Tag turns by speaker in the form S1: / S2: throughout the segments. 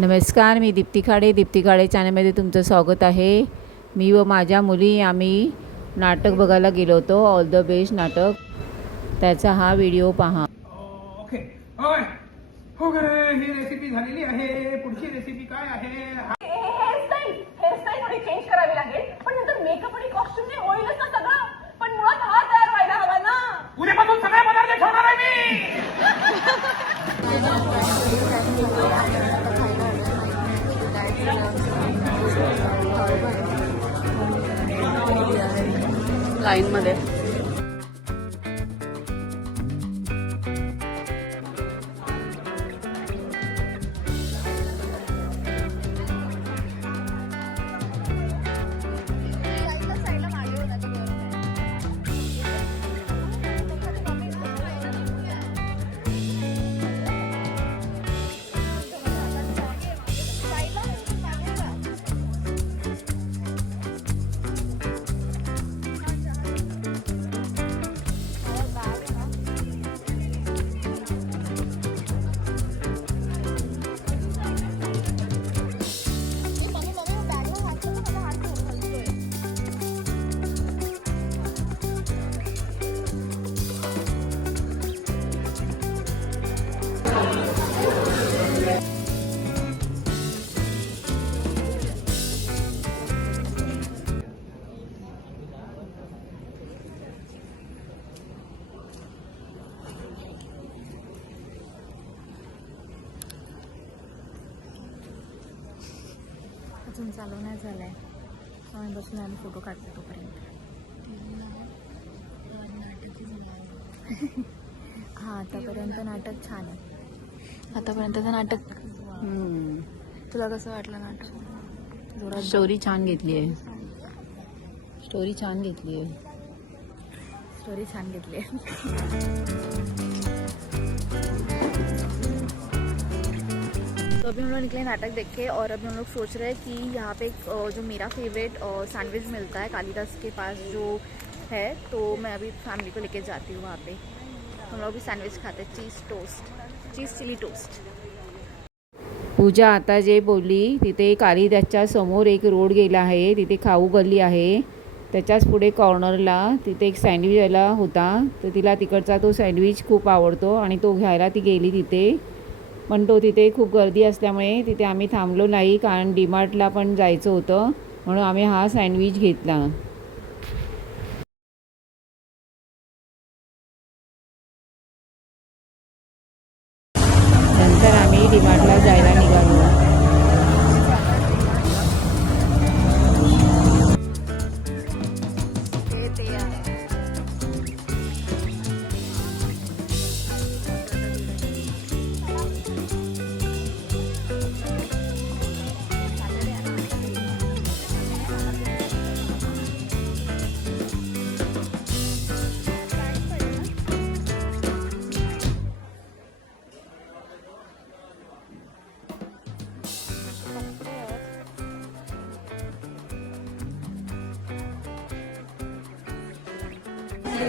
S1: नमस्कार मी दीप्ती खाडे. दीप्ती खाडे चॅनलमध्ये तुमचं स्वागत आहे. मी व माझ्या मुली आम्ही नाटक बघायला गेलो होतो. ऑल द बेस्ट नाटक. त्याचा हा व्हिडिओ पहा.
S2: ओके ओय हो ही रेसिपी झालेली आहे. पुढची रेसिपी काय आहे?
S3: लाईनमध्ये
S4: अजून चालू नाही झालं आहे आम्ही बसून आम्ही फोटो काढतो तोपर्यंत. हां आतापर्यंत नाटक छान आहे. आतापर्यंतचं नाटक तुला कसं वाटलं नाटक? जोरात
S1: स्टोरी छान घेतली आहे. स्टोरी छान घेतली आहे.
S4: स्टोरी छान घेतली आहे. तो अभी हम लोग निकले नाटक देखे और अभी हम लोग सोच रहे हैं कि यहाँ पे एक जो मेरा फेवरेट सैंडविच मिलता है कालीदास के पास जो है तो मैं अभी फैमिली को लेके जाती हूँ वहाँ पे। हम लोग भी सैंडविच खाते हैं cheese toast cheese chilli toast
S1: Pooja आता जे बोलली तिथे कालिदासच्या समोर एक रोड गेला आहे तिथे खाऊ गल्ली आहे त्याच्याच पुढे कॉर्नरला तिथे एक सँडविच आला होता तर तिला तिकडचा तो सँडविच खूप आवडतो आणि तो घ्यायला ती गेली तिथे. पण तो तिथे खूप गर्दी असल्यामुळे तिथे आम्ही थांबलो नाही कारण डीमार्टला पण जायचं होतं म्हणून आम्ही हा सँडविच घेतला. नंतर आम्ही डीमार्टला जाय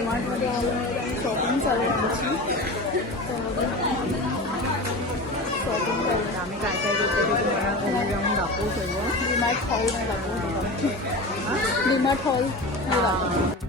S4: शॉपिंग चालू आहे आमची. शॉपिंग चालू आम्ही काय काय घेतो ते तुम्हाला घरी जाऊन दाखवू सगळं. डीमार्ट हॉल नाही दाखवू डीमार्ट हॉल नाही दाखवू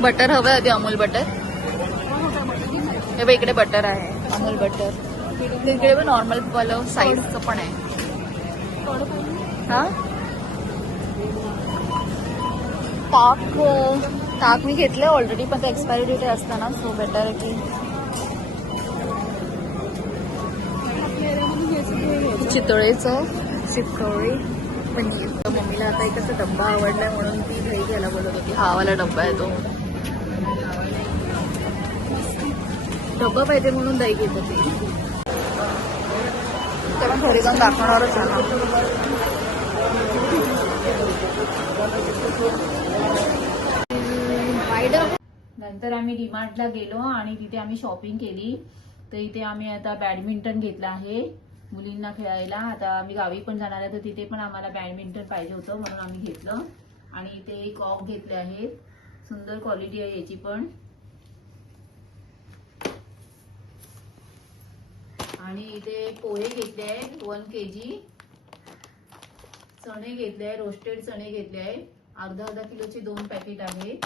S4: बटर हवं आधी अमूल बटर? हे इकडे बटर आहे. अमूल बटर. तिकडे पण नॉर्मल वालं साईजचं पण आहे. हा? ताक ताक मी घेतलंय ऑलरेडी पण ते एक्सपायरी डेट असतं ना सो बेटर आहे की. चितळेचं. चितळे. तर मम्मीला आता एक असा डब्बा आवडलाय म्हणून ती दही घ्यायला बोलत होती. हा वाला डब्बा आहे तो. डब्बा पाहिजे म्हणून दही घेत होती. त्याला घरी जाऊन दाखवणारच
S1: नंतर आम्ही डिमार्टला गेलो आणि तिथे आम्ही शॉपिंग केली. तर इथे आम्ही आता बॅडमिंटन घेतलं आहे. मुलींना खेळायला. आता आम्ही गावी पण जाणार आहे तर तिथे पण आम्हाला बॅडमिंटन पाहिजे होतं म्हणून आम्ही घेतलं. आणि इथे कॉक घेतले आहेत. सुंदर क्वालिटी आहे याची पण. आणि इथे पोहे घेतले आहेत वन के जी चणे घेतले आहे रोस्टेड चणे घेतले आहे अर्धा अर्धा किलोचे दोन पॅकेट आहे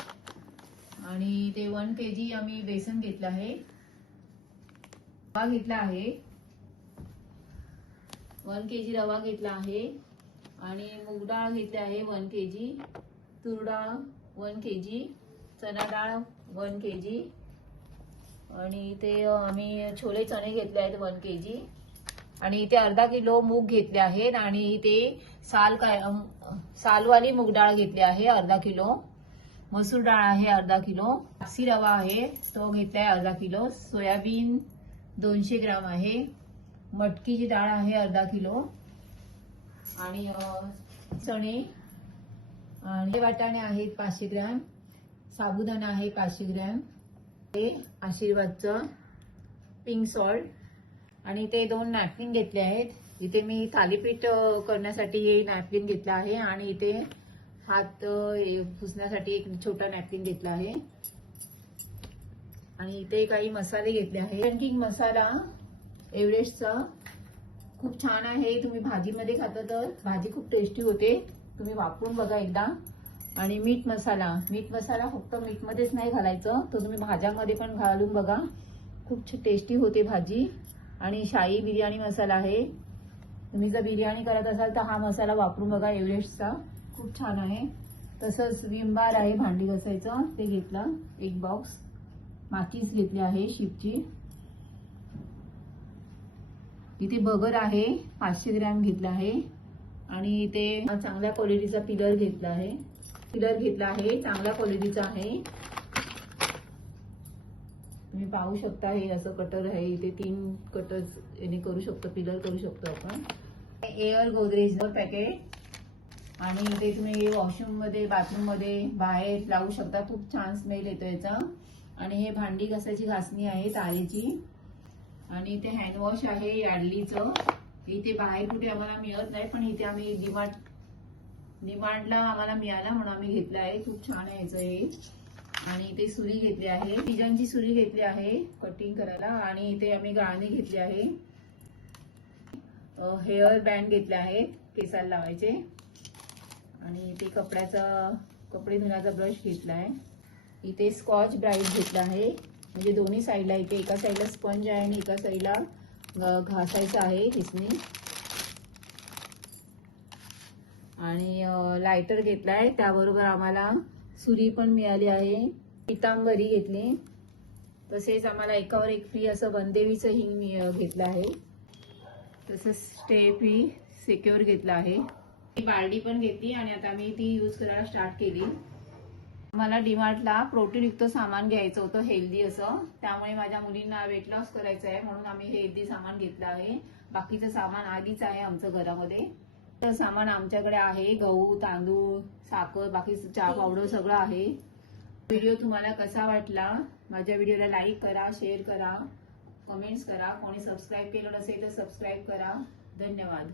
S1: आणि ते वन के जी आम्ही बेसन घेतलं आहे. घेतला आहे. वन के जी रवा घेतला आहे आणि मूग डाळ घेतली आहे वन के जी. तूर डाळ वन के जी. चना डाळ वन के जी. आणि इथे आम्ही छोले चणे घेतले आहेत वन के जी. आणि इथे अर्धा किलो मूग घेतले आहेत आणि इथे साल काय सालवाली मूग डाळ घेतली आहे अर्धा किलो. मसूर डाळ आहे अर्धा किलो. लापसी रवा आहे तो घेतला आहे अर्धा किलो. सोयाबीन दोनशे ग्राम आहे. मटकीची डाळ आहे अर्धा किलो. आणि चणे आणि वाटाणे आहेत पाचशे ग्रॅम. साबुदाणा आहे पाचशे ग्रॅम. हे आशीर्वादचं पिंक सॉल्ट आणि ते दोन नॅपकिन घेतले आहेत. इथे मी थालीपीठ करण्यासाठी हे नॅपकिन घेतलं आहे. आणि इथे हात पुसण्यासाठी एक छोटा नॅपकिन घेतला आहे. आणि इथे काही मसाले घेतले आहे किंग मसाला एव्हरेस्टचा. खूप छान आहे. तुम्ही भाजीमध्ये खाता तर भाजी खूप टेस्टी होते. तुम्ही वापरून बघा एकदा. आणि मीठ मसाला. मीठ मसाला फक्त मीठमध्येच नाही घालायचं. तो तुम्ही भाज्यामध्ये पण घालून बघा. खूप टेस्टी होते भाजी. आणि शाही बिर्याणी मसाला आहे. तुम्ही जर बिर्याणी करत असाल तर हा मसाला वापरून बघा एव्हरेस्टचा. खूप छान आहे. तसंच विम बार आहे भांडी घसायचं. ते घेतलं एक बॉक्स माचीस घेतली आहे शिपची इथे बगर आहे पाचशे ग्रॅम घेतला आहे. आणि इथे चांगल्या क्वालिटीचा पिलर घेतला आहे. पिलर घेतला आहे चांगल्या क्वालिटीचा आहे. तुम्ही पाहू शकता हे असं कटर आहे. इथे तीन कटर याने करू शकतो पिलर करू शकतो आपण. एअर गोदरेज पॅकेट आणि इथे तुम्ही वॉशरूममध्ये बाथरूममध्ये बाहेर लावू शकता. खूप छान स्मेल येतो याचा. आणि हे भांडी घासायची घासणी आहे तारेची. आणि इथे हँडवॉश आहे यार्डलीचं इथे बाहेर कुठे आम्हाला मिळत नाही पण इथे आम्ही डिमार्ट डिमांडला आम्हाला मिळाला म्हणून आम्ही घेतला आहे. खूप छान आहे याचं हे. आणि इथे सुरी घेतली आहे. पिजांची सुरी घेतली आहे कटिंग करायला. आणि इथे आम्ही गाळणी घेतली आहे. हेअर बँड घेतले आहेत केसाला लावायचे. आणि इथे कपड्याचा कपडे धुण्याचा ब्रश घेतला आहे इथे स्कॉच ब्राईट घेतला आहे. म्हणजे दोन्ही साईडला इथे एका साईडला स्पंज आहे आणि एका साईडला घासायचं आहे हिसने आणि लायटर घेतलाय. त्याबरोबर आम्हाला सुरी पण मिळाली आहे. पितांबरी घेतली. तसेच आम्हाला एकावर एक फ्री असं वनदेवीचं हिंग घेतलं आहे. तसंच स्टे फ्री सिक्युअर घेतला आहे. ती बारडी पण घेतली आणि आता मी ती यूज करायला स्टार्ट केली. मला डीमार्टला प्रोटीनयुक्त सामान घ्यायचं होतं हेल्दी असं. त्यामुळे माझ्या मुलींना वेट लॉस करायचं आहे म्हणून आम्ही हेल्दी सामान घेतलं आहे. बाकीचं सामान आधीच आहे आमचं घरामध्ये. तर सामान आमच्याकडे आहे गहू तांदूळ साखर बाकी चहा पावडर सगळं आहे. व्हिडिओ तुम्हाला कसा वाटला? माझ्या व्हिडिओला लाईक करा शेअर करा कमेंट्स करा. कोणी सबस्क्राईब केलं नसेल तर सबस्क्राईब करा. धन्यवाद.